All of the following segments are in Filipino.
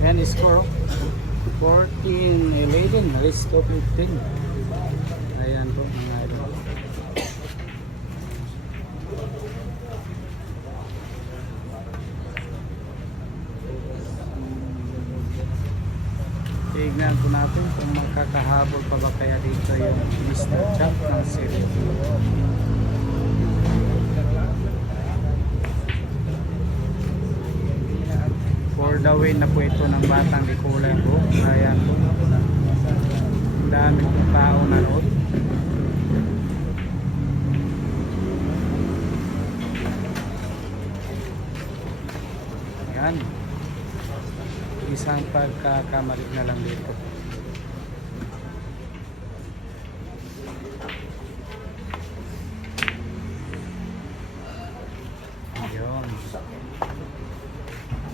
Yan score. 14-11. Rest of 15. Ayan po mga idol. Tignan po natin kung magkakahabol pa ba kaya dito yung Mr. Champ ng Serie B. For the win na po ito ng Batang Di Kulay po. Ayan po. Ang dami pong tao na nood. Ayan. Isang pagkakamali na lang dito. Ayun.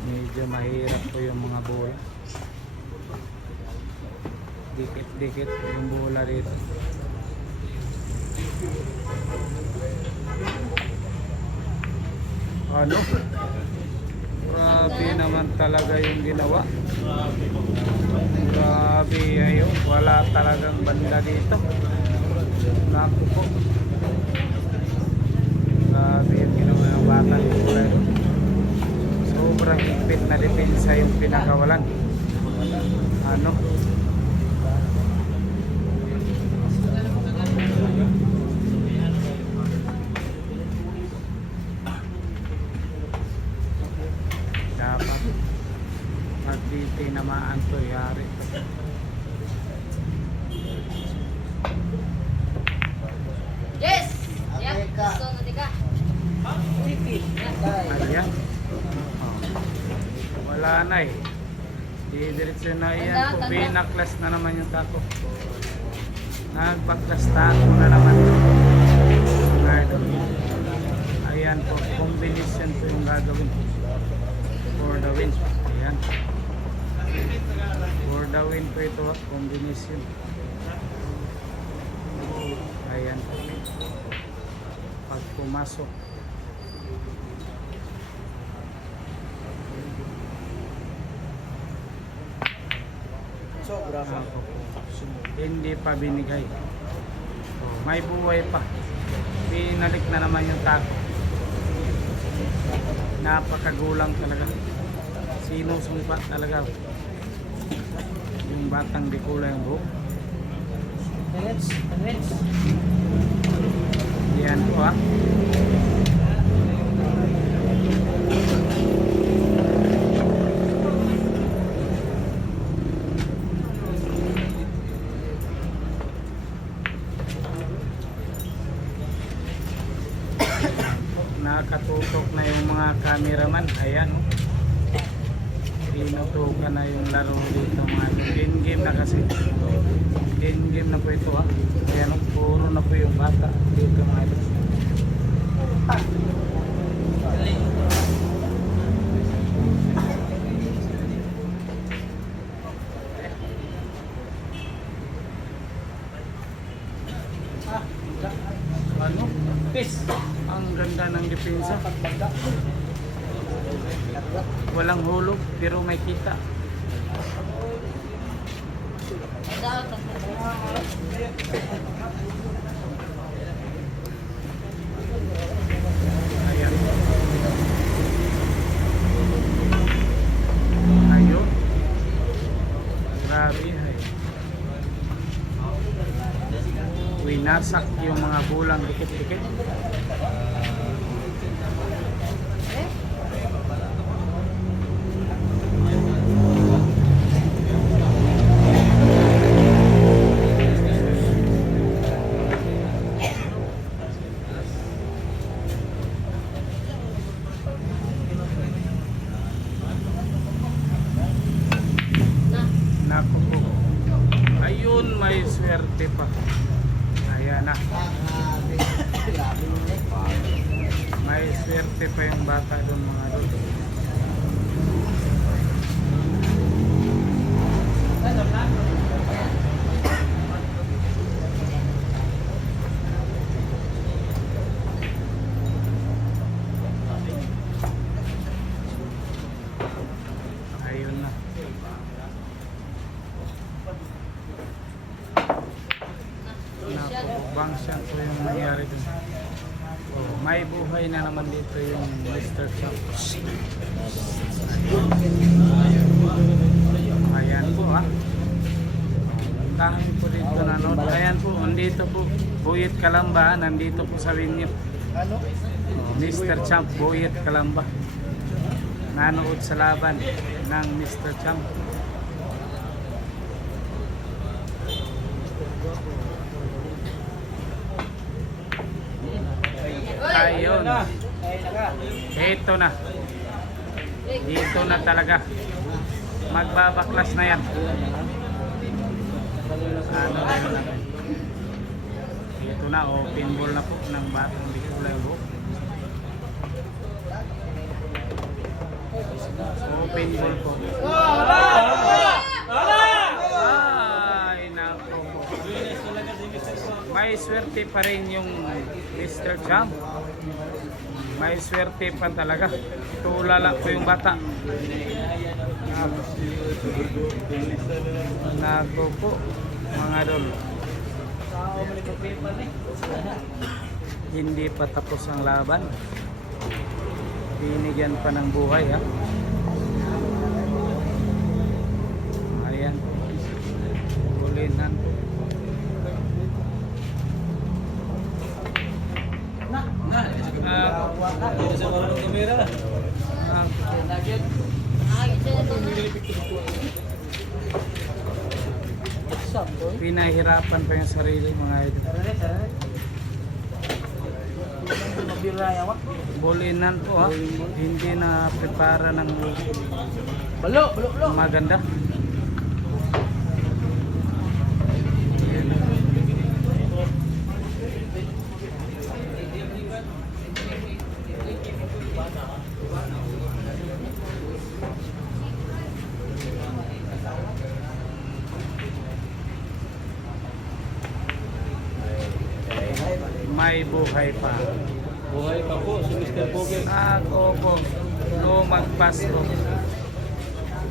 Medyo mahirap po yung mga bola. Dikit-dikit yung bola rito. Ano? Grabe naman talaga yung ginawa. Grabe ayun. Wala talagang banda dito. Naku po. Grabe yung ginawa ng Batang Di Kulay. Sobrang higpit na depensa yung pinakawalan. Ano? Dapat pag di tinamaan to yari. Yes! Yan, gusto na tika. Ayan. Oh. Wala na eh. Didiretso na yan po. Pinaklas na naman yung tako. Nagbaklas tako na naman. Ayan po. Combination po yung gagawin. For the win. Ayan. For the win po ito. Combination. Ayan po. Pag pumasok. Sobra pa. Hindi pa binigay. May buhay pa. Pinalik na naman yung tako. Napakagulang talaga. Sinusumpa talaga. Yung Batang Di Kulay ang buhok. Minutes. Yan po ha. Nakatutok na yung mga cameraman. Ayan oh. Tinutukan na yung laro dito mga end game na kasi. End game na po ito ha. Ayan oh. Puro na po yung bata dito mga ito. Ano? Peace. Ang ganda ng depensa. Walang hulog pero may kita. Ayan. Ayun. Grabe ay. Winasak yung mga bulang dikit-dikit. Naku po. Ayun, may swerte pa. Ayan na. May swerte pa yung bata doon mga doon. Ayun na. Bangshan po yung nangyari dun. Oh, may buhay na naman dito yung Mr. Champ. Ayan po ha. Puntahan po dito nanood. Ayan po, nandito po. Buyet Calamba, nandito po sa venue. Ano? Mr. Champ, Buyet Calamba. Nanood sa laban ng Mr. Champ. Ayun. Ito na. Dito na talaga. Magbabaklas na yan. Ano na yun natin. Ito na, open ball na po ng batang Bicolero. Open ball po. Ay, nako po. May swerte pa rin yung Mr. Champ. May swerte pa talaga. Tulala po yung bata. Nako po, mga dol. Hindi pa tapos ang laban. Binigyan pa ng buhay ha. Ayan. Ulinan po. Pinahirapan pa yung sarili mga idol. Bulinan po ha. Hindi na prepara ng maganda. May buhay pa. Buhay pa po si Mr. Bogey. Ako po. Lumagpas po.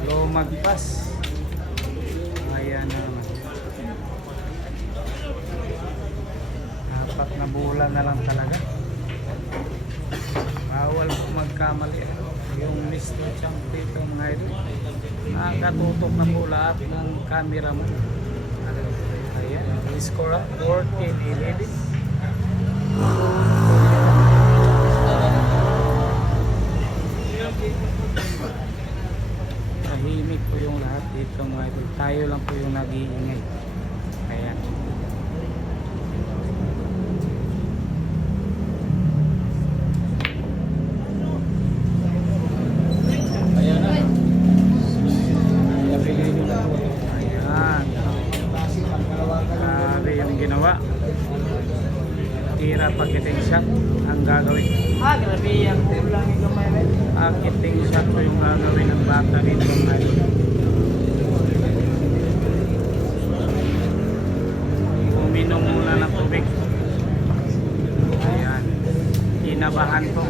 Lumagpas. Ayan naman. 4 na bulan na lang talaga. Bawal po magkamali. Yung Mr. Champ dito mga idol. Nakatutok na po lahat ng camera mo. Ayan. Score 14-11. Tahimik po yung lahat dito mga idol. Tayo lang po yung nag-iingay. Ayan. Ayan na. Ayan. Grabe yung ginawa. Tira pagkiting shot ang gagawin. Grabe yung kulang yung kamay mo. Pagkiting shot po yung gagawin ng bata dito mga idol. Uminom muna ng tubig. Ayan. Kinabahan po.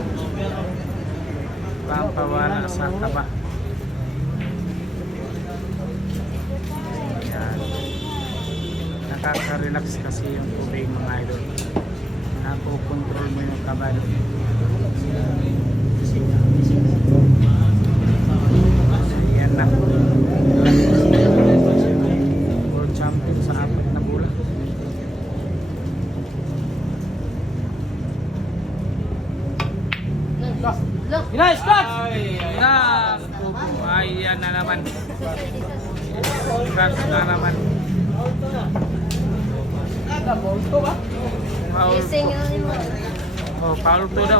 Pampawala sa taba. Ayan. Nakaka-relax kasi yung tubig mga idol. Napokontrol mo yung kabalo. Ayan na. World champion sa 4 na bulan. Nice catch! Naku, ayan na naman. Scratch na naman. Foul. Gising yun mo. Oh, foul to daw.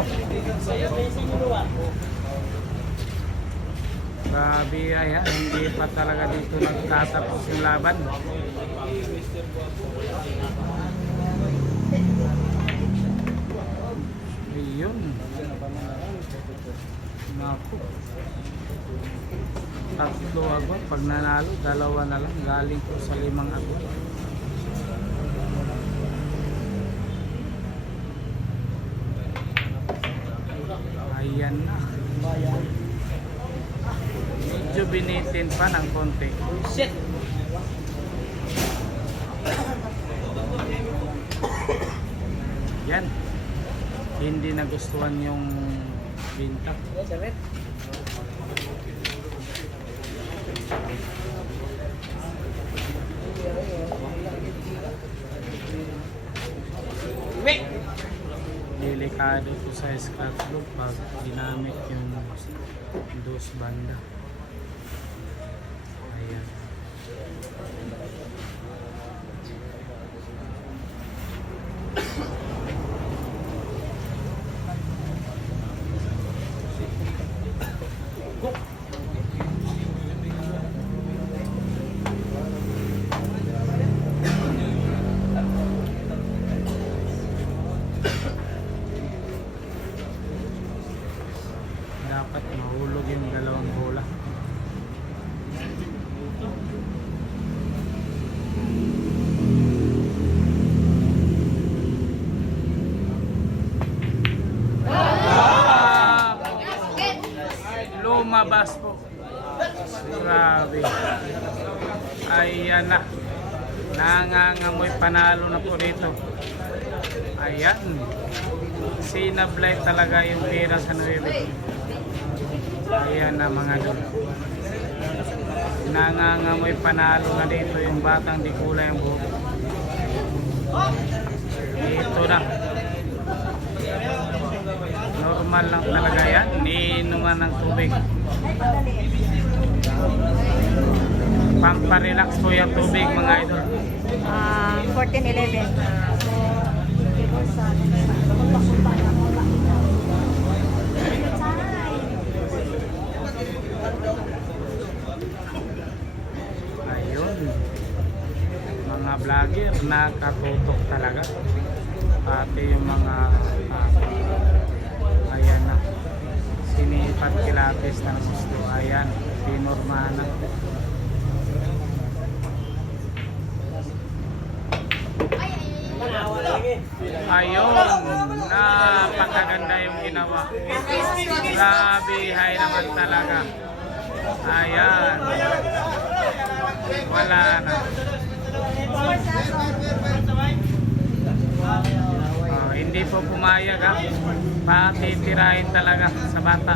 Grabe ay ha, hindi pa talaga dito nagtatapos yung laban. Ayun. Naku. 3 agwat. Pag nanalo, 2 na lang. Galing po sa 5 agwat. Ayan na. Medyo binitin pa ng konti. Shit! hindi nagustuhan yung binta. Delikado po sa scrapbook pag ginamit yung dos banda. Ayan. Dapat mahulog yung dalawang bola. Ah! Lumabas po. Grabe. Ayan na. Nangangamoy panalo na po dito. Ayan. Sinablay talaga yung pera sa 9. Ayan na mga dol. Nangangamoy panalo na dito yung batang di kulay ang buhok. Ito na. Normal lang talaga yan. Iinuman ng tubig. Pamparelax po yung tubig mga idol. 14-11. Ayun. Mga vlogger nakatutok talaga. Pati yung mga ayan na. Sinipat kilates ng gusto. Ayan. Pinorma na. Ayun. Napakaganda yung ginawa. Grabe. Hay naman talaga. Ayan. Wala na. Hindi po pumayag ha. Patitirahin talaga sa bata.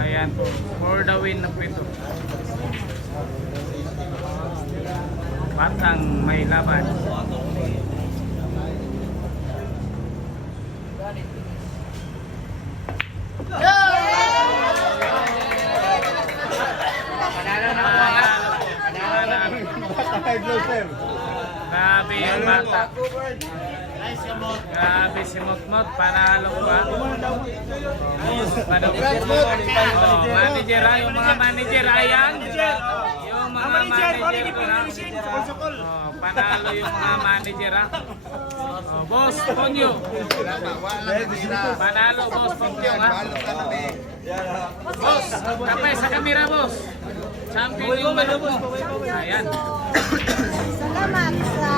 Ayan po. For the win na po ito. Batang may laban. Grabe yung bata. Grabe si Motmot. Panalo ko ha. Manager ha. Yung mga manager ayan. Yung mga manager ko ha. Panalo yung mga manager ha. Boss Ponyo. Panalo Boss Ponyo ha. Boss, kapay sa kamera boss. Champion yung manok mo. Ayan. Salamat sa